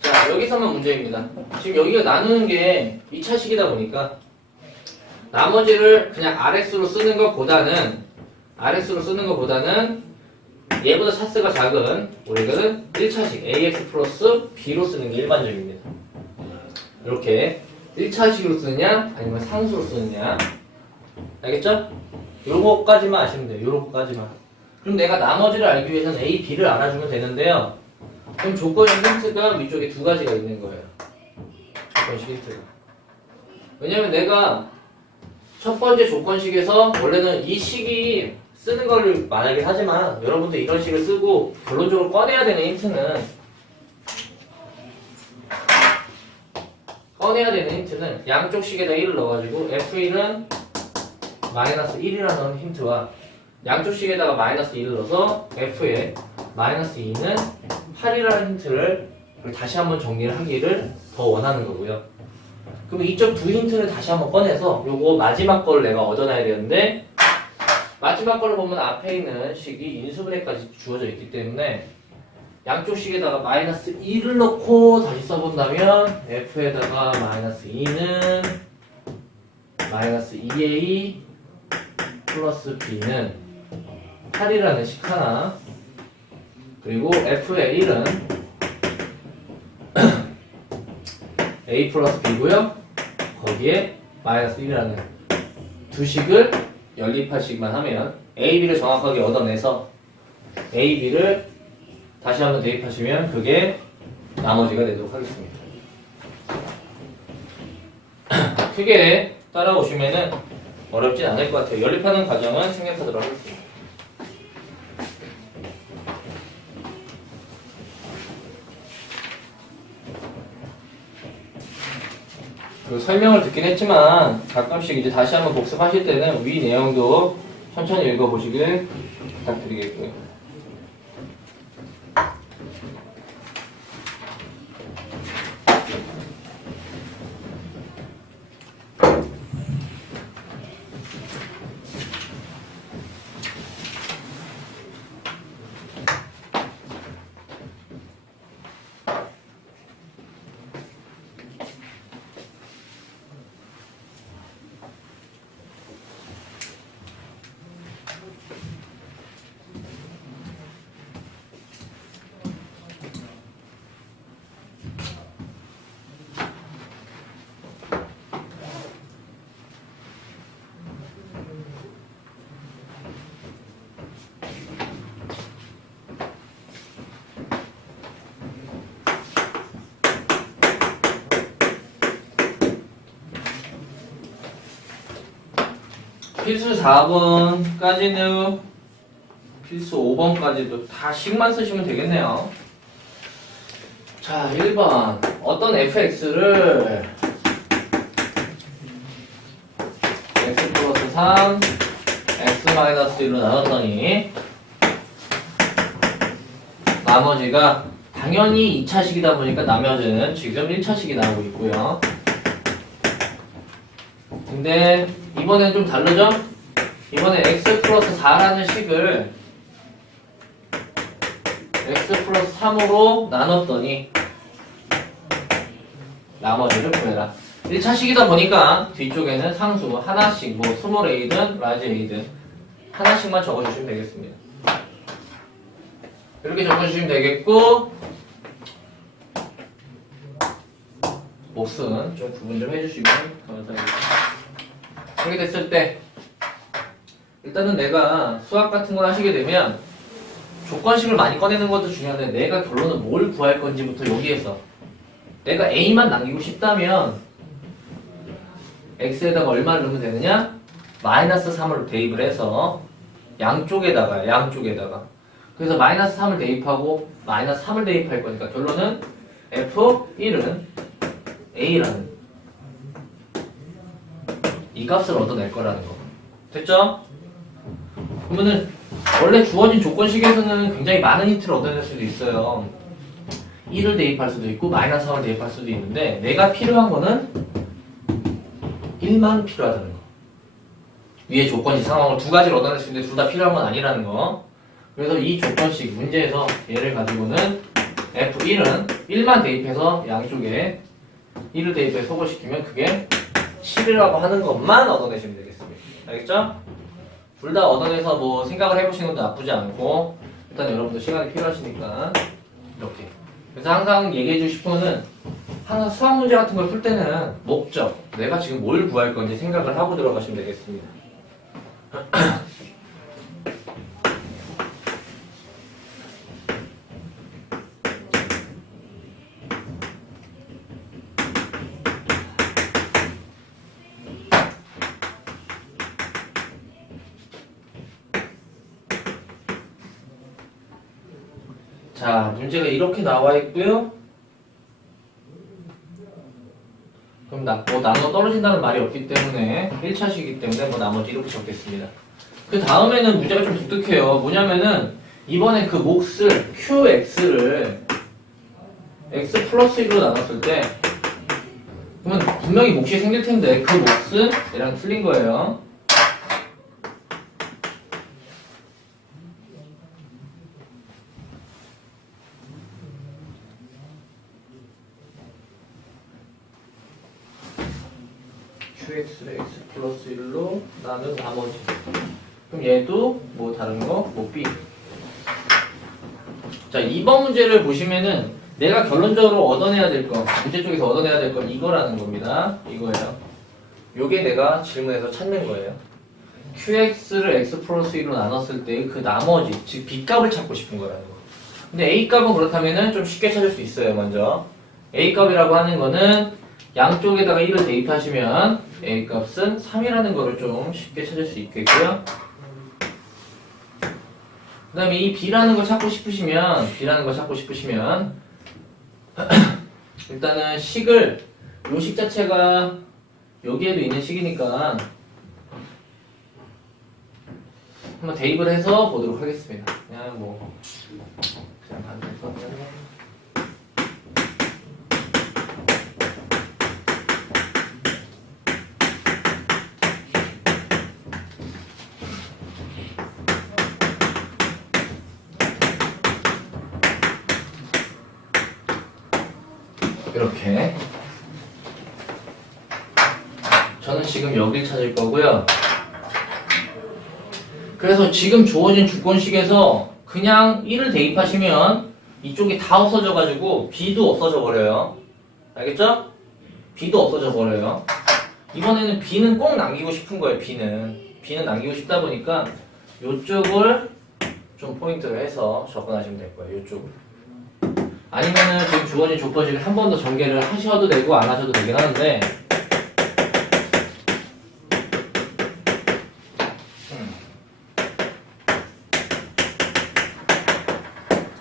자, 여기서만 문제입니다. 지금 여기가 나누는 게 2차식이다 보니까 나머지를 그냥 rx로 쓰는 것보다는 얘보다 차수가 작은 우리는 1차식 ax 플러스 b로 쓰는 게 일반적입니다. 이렇게 1차식으로 쓰느냐 아니면 상수로 쓰느냐, 알겠죠? 요거까지만 아시면 돼요. 요거까지만. 그럼 내가 나머지를 알기 위해서는 a, b를 알아주면 되는데요. 그럼 조건의 힌트가 위쪽에 두 가지가 있는 거예요. 조건식 힌트가. 왜냐면 내가 첫 번째 조건식에서 원래는 이 식이 쓰는 걸 말하긴 하지만 여러분들 이런 식을 쓰고 결론적으로 꺼내야 되는 힌트는 양쪽 식에다 1을 넣어가지고 f1은 마이너스 1이라는 힌트와 양쪽 식에다가 마이너스 2를 넣어서 f에 마이너스 2는 8이라는 힌트를 다시 한번 정리를 하기를 더 원하는 거고요. 그럼 이쪽 두 힌트를 다시 한번 꺼내서 요거 마지막 거를 내가 얻어놔야 되는데 마지막 거를 보면 앞에 있는 식이 인수분해까지 주어져 있기 때문에 양쪽 식에다가 마이너스 2를 넣고 다시 써본다면 f에다가 마이너스 2는 마이너스 2a 플러스 b는 8이라는 식 하나 그리고 f의 1은 a 플러스 b고요 거기에 마이너스 1이라는 두 식을 연립할 식만 하면 a, b를 정확하게 얻어내서 a, b를 다시 한번 대입하시면 그게 나머지가 되도록 하겠습니다. 크게 따라오시면은 어렵진 않을 것 같아요. 연립하는 과정은 생략하도록 하겠습니다. 그 설명을 듣긴 했지만 가끔씩 이제 다시 한번 복습하실 때는 위 내용도 천천히 읽어보시길 부탁드리겠고요. 필수 4번까지는 필수 5번까지도 다 식만 쓰시면 되겠네요. 자, 1번 어떤 fx를 x 플러스 3 x 마이너스 1로 나눴더니 나머지가 당연히 2차식이다 보니까 나머지는 지금 1차식이 나오고 있고요. 근데 이번엔 좀 다르죠? 이번에 x 플러스 4라는 식을 x 플러스 3으로 나눴더니 나머지를 구해라. 1차식이다 보니까 뒤쪽에는 상수 하나씩 뭐 스몰 a든 라지 a든 하나씩만 적어주시면 되겠습니다. 이렇게 적어주시면 되겠고 몫은 좀 구분 좀 해주시면 감사하겠습니다. 그렇게 됐을 때 일단은 내가 수학 같은 걸 하시게 되면 조건식을 많이 꺼내는 것도 중요한데 내가 결론은 뭘 구할 건지부터 여기에서 내가 A만 남기고 싶다면 X에다가 얼마를 넣으면 되느냐? 마이너스 3을 대입을 해서 양쪽에다가 그래서 마이너스 3을 대입하고 마이너스 3을 대입할 거니까 결론은 F1은 A라는 이 값을 얻어낼 거라는 거. 됐죠? 그러면은 원래 주어진 조건식에서는 굉장히 많은 힌트를 얻어낼 수도 있어요. 1을 대입할 수도 있고 마이너스 3을 대입할 수도 있는데 내가 필요한 거는 1만 필요하다는 거. 위에 조건식 상황을 두 가지를 얻어낼 수 있는데 둘 다 필요한 건 아니라는 거. 그래서 이 조건식 문제에서 얘를 가지고는 F1은 1만 대입해서 양쪽에 1을 대입해 소거시키면 그게 10이라고 하는 것만 얻어내시면 되겠습니다. 알겠죠? 둘 다 얻어내서 뭐 생각을 해보시는 것도 나쁘지 않고 일단 여러분도 시간이 필요하시니까 이렇게. 그래서 항상 얘기해주고 싶은 거는 항상 수학 문제 같은 걸 풀 때는 목적, 내가 지금 뭘 구할 건지 생각을 하고 들어가시면 되겠습니다. 자, 문제가 이렇게 나와 있고요. 그럼 뭐 나눠 떨어진다는 말이 없기 때문에 1차식이기 때문에 뭐 나머지 이렇게 적겠습니다. 그 다음에는 문제가 좀 독특해요. 뭐냐면은 이번에 그 몫을 QX를 X 플러스 1로 나눴을 때 그러면 분명히 몫이 생길 텐데 그 몫은 얘랑 틀린 거예요. qx를 x 플러스 1로 나눈 나머지. 그럼 얘도 뭐 다른 거? 뭐 b. 자, 2번 문제를 보시면은 내가 결론적으로 얻어내야 될 거, 문제 쪽에서 얻어내야 될 건 이거라는 겁니다. 이거예요. 요게 내가 질문에서 찾는 거예요. qx를 x 플러스 1로 나눴을 때 그 나머지, 즉 b값을 찾고 싶은 거라는 거. 근데 a값은 그렇다면은 좀 쉽게 찾을 수 있어요, 먼저. a값이라고 하는 거는 양쪽에다가 1을 대입하시면 a값은 3이라는 거를 좀 쉽게 찾을 수 있겠고요. 그 다음에 이 b라는 걸 찾고 싶으시면 일단은 식을, 요 식 자체가 여기에도 있는 식이니까 한번 대입을 해서 보도록 하겠습니다. 그냥 반대서 이렇게. 저는 지금 여기를 찾을 거고요. 그래서 지금 주어진 주권식에서 그냥 1을 대입하시면 이쪽이 다 없어져 가지고 b도 없어져 버려요. 알겠죠? b도 없어져 버려요. 이번에는 b는 꼭 남기고 싶은 거예요. b는 남기고 싶다 보니까 이쪽을 좀 포인트를 해서 접근하시면 될 거예요. 이쪽을. 아니면은 지금 주어진 조건식을 한 번 더 전개를 하셔도 되고 안 하셔도 되긴 하는데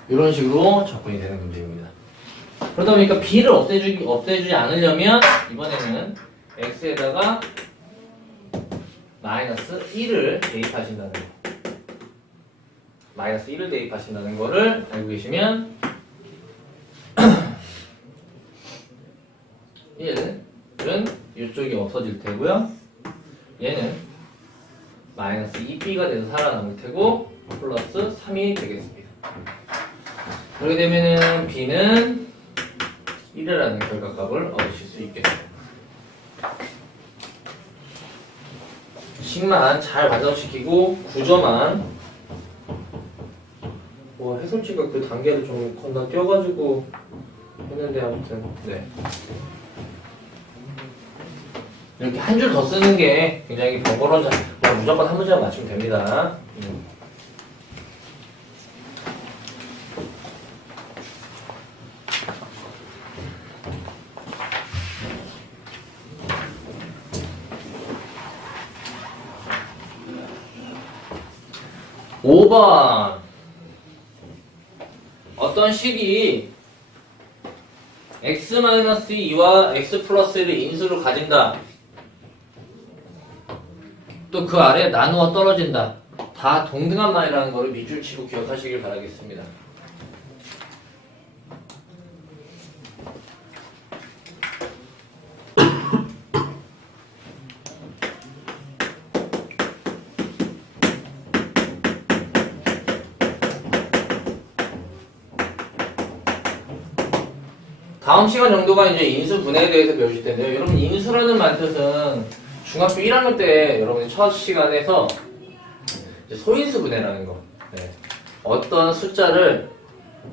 이런 식으로 접근이 되는 문제입니다. 그러다 보니까 b를 없애주지 않으려면 이번에는 x에다가 마이너스 1을 대입하신다는 거. 마이너스 1을 대입하신다는 거를 알고 계시면 1은 이쪽이 없어질 테고요. 얘는 마이너스 2b가 돼서 살아남을 테고 플러스 3이 되겠습니다. 그렇게 되면은 b는 1이라는 결과값을 얻으실 수 있겠습니다. 식만 잘 완성시키고 구조만 해설지가 그 단계를 좀 건너뛰어가지고 했는데 아무튼 네. 이렇게 한 줄 더 쓰는 게 굉장히 번거로운 그냥 무조건 한 문제만 맞추면 됩니다. 5번 어떤 식이 x-2와 x 플러스 1을 인수로 가진다. 또 그 아래 나누어 떨어진다. 다 동등한 말이라는 거를 밑줄 치고 기억하시길 바라겠습니다. 다음 시간 정도가 이제 인수 분해에 대해서 배우실 텐데요. 여러분 인수라는 말 뜻은 중학교 1학년 때 여러분이 첫 시간에서 이제 소인수 분해라는 거. 네. 어떤 숫자를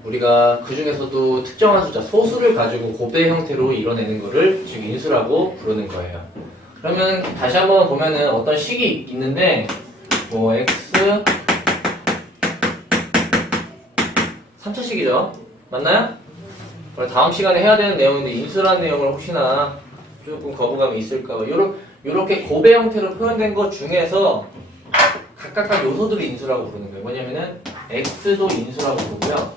우리가 그 중에서도 특정한 숫자, 소수를 가지고 곱배 형태로 이뤄내는 거를 지금 인수라고 부르는 거예요. 그러면 다시 한번 보면은 어떤 식이 있는데 뭐 x 3차식이죠. 맞나요? 다음 시간에 해야 되는 내용인데 인수라는 내용을 혹시나 조금 거부감이 있을까봐 요렇게 곱배 형태로 표현된 것 중에서 각각 요소들을 인수라고 부르는 거예요. 뭐냐면은 x도 인수라고 부르고요.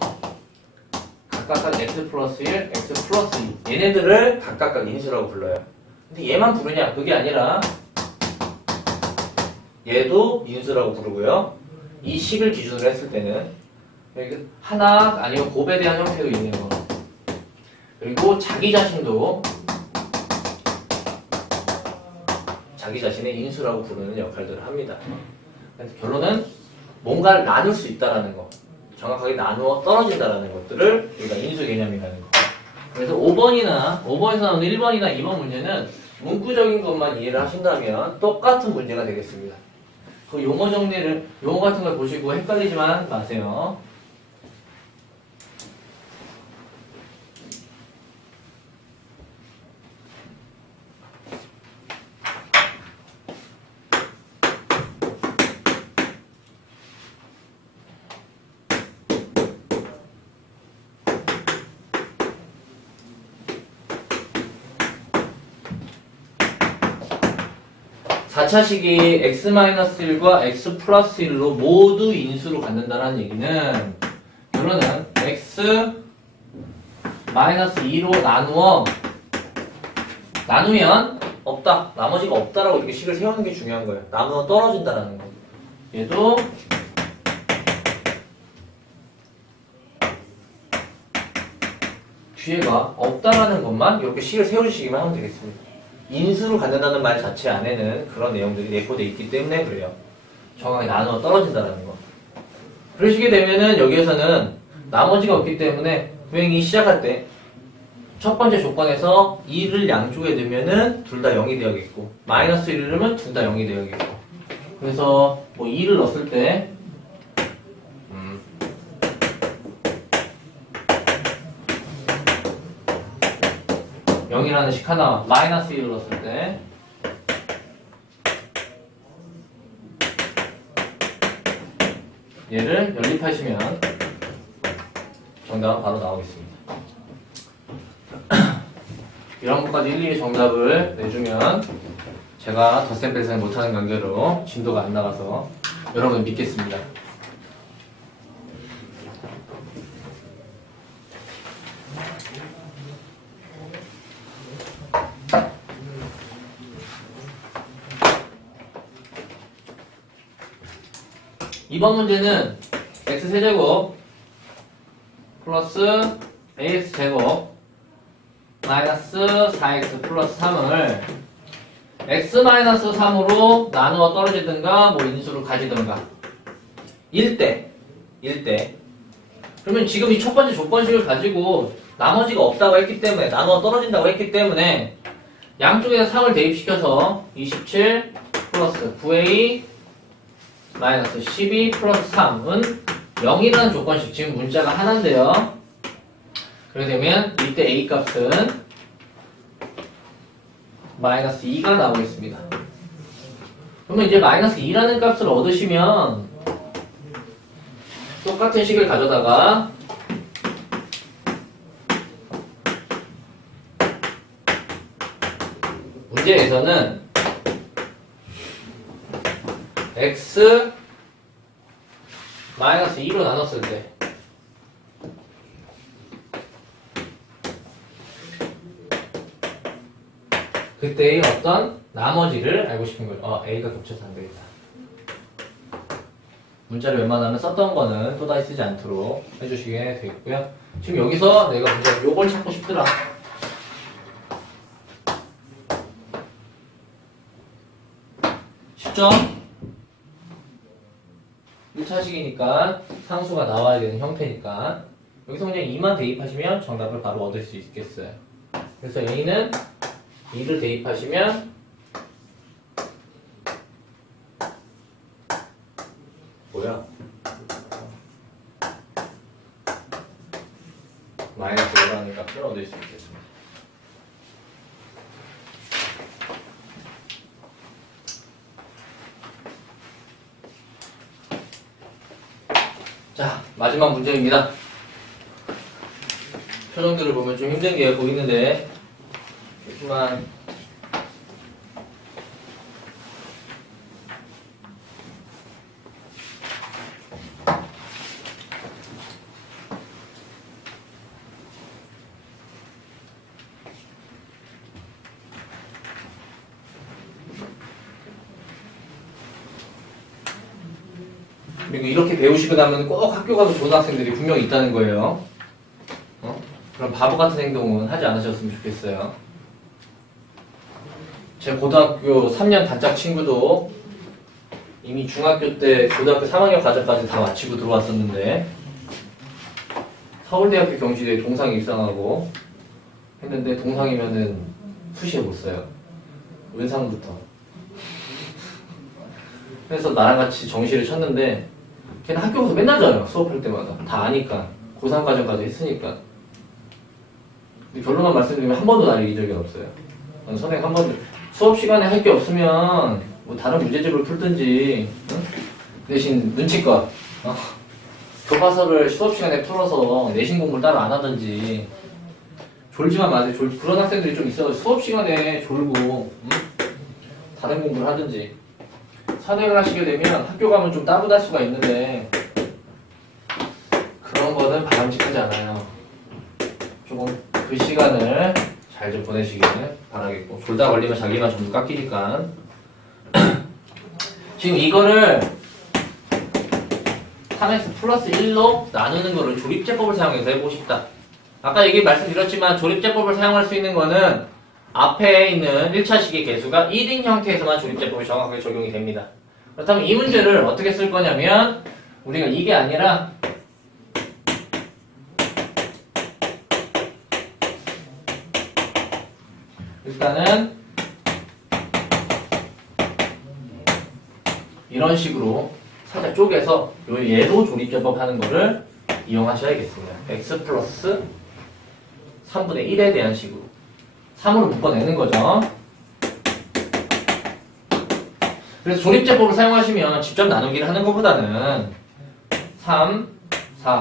각각 x 플러스 1, x 플러스 2 얘네들을 각각 인수라고 불러요. 근데 얘만 부르냐? 그게 아니라 얘도 인수라고 부르고요. 이 식을 기준으로 했을 때는 하나 아니면 곱에 대한 형태도 있는 거. 그리고 자기 자신도 자기 자신의 인수라고 부르는 역할들을 합니다. 그래서 결론은 뭔가를 나눌 수 있다라는 거, 정확하게 나누어 떨어진다라는 것들을 우리가 인수 개념이라는 거. 그래서 5번에서 나오는 1번이나 2번 문제는 문구적인 것만 이해를 하신다면 똑같은 문제가 되겠습니다. 그 용어 정리를, 용어 같은 걸 보시고 헷갈리지만 마세요. 자 식이 x-1과 x 플러스 1로 모두 인수로 갖는다는 얘기는 결론은 x-2로 나누면 없다. 나머지가 없다라고 이렇게 식을 세우는 게 중요한 거예요. 나누어 떨어진다라는 거. 얘도 뒤에가 없다라는 것만 이렇게 식을 세워주시기만 하면 되겠습니다. 인수를 갖는다는 말 자체 안에는 그런 내용들이 내포되어 있기 때문에 그래요. 정확하게 나누어 떨어진다라는 거. 그러시게 되면은 여기에서는 나머지가 없기 때문에 분명히 시작할 때 첫 번째 조건에서 2를 양쪽에 넣으면은 둘 다 0이 되어야겠고 마이너스 1을 넣으면 둘 다 0이 되어야겠고 그래서 뭐 2를 넣었을 때 0이라는 식 하나, 마이너스 1을 넣었을 때 얘를 연립하시면 정답은 바로 나오겠습니다. 이런 것까지 일일이 정답을 내주면 제가 덧셈 뺄셈 못하는 관계로 진도가 안 나가서 여러분 믿겠습니다. 이번 문제는 x세제곱 플러스 ax제곱 마이너스 4x 플러스 3을 x-3으로 나누어 떨어지든가 뭐 인수를 가지든가 1대 그러면 지금 이 첫 번째 조건식을 가지고 나머지가 없다고 했기 때문에 나누어 떨어진다고 했기 때문에 양쪽에다 3을 대입시켜서 27 플러스 9a 마이너스 12 플러스 3은 0이라는 조건식, 지금 문자가 하나인데요. 그렇게 되면 이때 a 값은 마이너스 2가 나오겠습니다. 그러면 이제 마이너스 2라는 값을 얻으시면 똑같은 식을 가져다가 문제에서는 x 마이너스 2로 나눴을 때 그때의 어떤 나머지를 알고 싶은 거예요. a가 겹쳐서 안 되겠다. 문자를 웬만하면 썼던 거는 또다시 쓰지 않도록 해주시게 되겠고요. 지금 여기서 내가 문제 요걸 찾고 싶더라. 쉽죠? 1차식이니까 상수가 나와야 되는 형태니까 여기서 그냥 2만 대입하시면 정답을 바로 얻을 수 있겠어요. 그래서 a는 2를 대입하시면 뭐야? 마이너스 5라는 값을 얻을 수 있겠습니다. 자, 마지막 문제입니다. 표정들을 보면 좀 힘든 게 보이는데 조금만 그리고 이렇게 배우시고 나면 꼭 학교 가서 좋은 학생들이 분명히 있다는 거예요. 그럼 바보 같은 행동은 하지 않으셨으면 좋겠어요. 제 고등학교 3년 단짝 친구도 이미 중학교 때 고등학교 3학년 과정까지 다 마치고 들어왔었는데 서울대학교 경시대에 동상 입상하고 했는데 동상이면은 수시에 못 써요. 은상부터. 그래서 나랑 같이 정시를 쳤는데 걔는 학교 가서 맨날 자요. 수업할 때마다. 다 아니까. 고3 과정까지 했으니까. 근데 결론만 말씀드리면 한 번도 나를 이긴 적이 없어요. 선생님 한 번도 수업 시간에 할 게 없으면 뭐 다른 문제집을 풀든지 응? 대신 눈치껏 교과서를 수업 시간에 풀어서 내신 공부를 따로 안 하든지 졸지만 마세요. 그런 학생들이 좀 있어서 수업 시간에 졸고 응? 다른 공부를 하든지 산행을 하시게 되면 학교 가면 좀 따분할 수가 있는데 그런 거는 바람직하지 않아요. 조금 그 시간을 잘 좀 보내시길 바라겠고 졸다 걸리면 자기만 전부 깎이니까 지금 이거를 3x 플러스 1로 나누는 거를 조립제법을 사용해서 해보고 싶다. 아까 얘기 말씀드렸지만 조립제법을 사용할 수 있는 거는 앞에 있는 1차식의 개수가 1인 형태에서만 조립제법이 정확하게 적용이 됩니다. 그렇다면 이 문제를 어떻게 쓸 거냐면 우리가 이게 아니라 일단은 이런 식으로 살짝 쪼개서 요 얘로 조립제법 하는 거를 이용하셔야겠습니다. x 플러스 3분의 1에 대한 식으로 3으로 묶어내는 거죠. 그래서 조립제법을 사용하시면 직접 나누기를 하는 것보다는 3, 4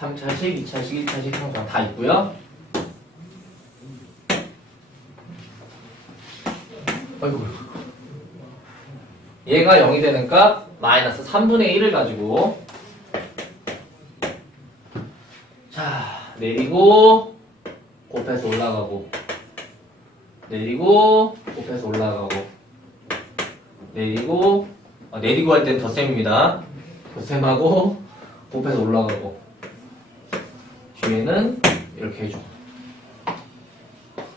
3차식, 2차식, 1차식 항상 다 있고요. 아이고, 얘가 0이 되는 값 마이너스 3분의 1을 가지고 자 내리고 곱해서 올라가고 내리고 곱해서 올라가고 내리고 내리고 할 땐 덧셈입니다. 덧셈하고 곱해서 올라가고 뒤에는 이렇게 해주고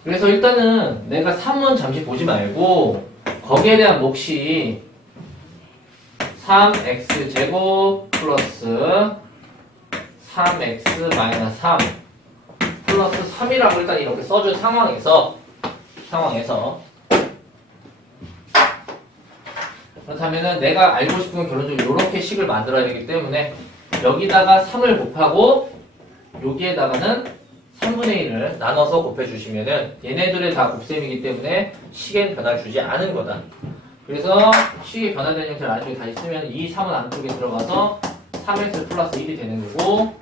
그래서 일단은 내가 3은 잠시 보지 말고 거기에 대한 몫이 3x제곱 플러스 3x 마이너스 3 플러스 3이라고 일단 이렇게 써준 상황에서 그렇다면은 내가 알고 싶은 건 결론적으로 이렇게 식을 만들어야 되기 때문에 여기다가 3을 곱하고 여기에다가는 3분의 1을 나눠서 곱해주시면은 얘네들의 다 곱셈이기 때문에 식엔 변화를 주지 않은 거다. 그래서 식이 변화되는 형태를 안쪽에 다 있으면 이 3은 안쪽에 들어가서 3x 플러스 1이 되는 거고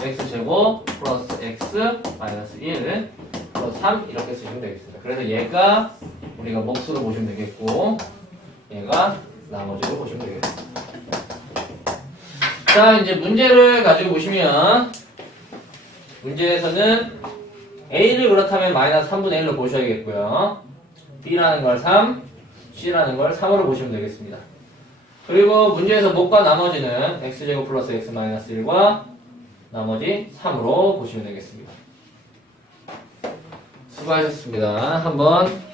x제곱 플러스 x 마이너스 1 플러스 3 이렇게 쓰시면 되겠습니다. 그래서 얘가 우리가 몫으로 보시면 되겠고 얘가 나머지로 보시면 되겠습니다. 자 이제 문제를 가지고 보시면 문제에서는 a를 그렇다면 마이너스 3분의 1로 보셔야겠고요. b라는 걸 3, c라는 걸 3으로 보시면 되겠습니다. 그리고 문제에서 몫과 나머지는 x제곱 플러스 x 마이너스 1과 나머지 3으로 보시면 되겠습니다. 수고하셨습니다. 한번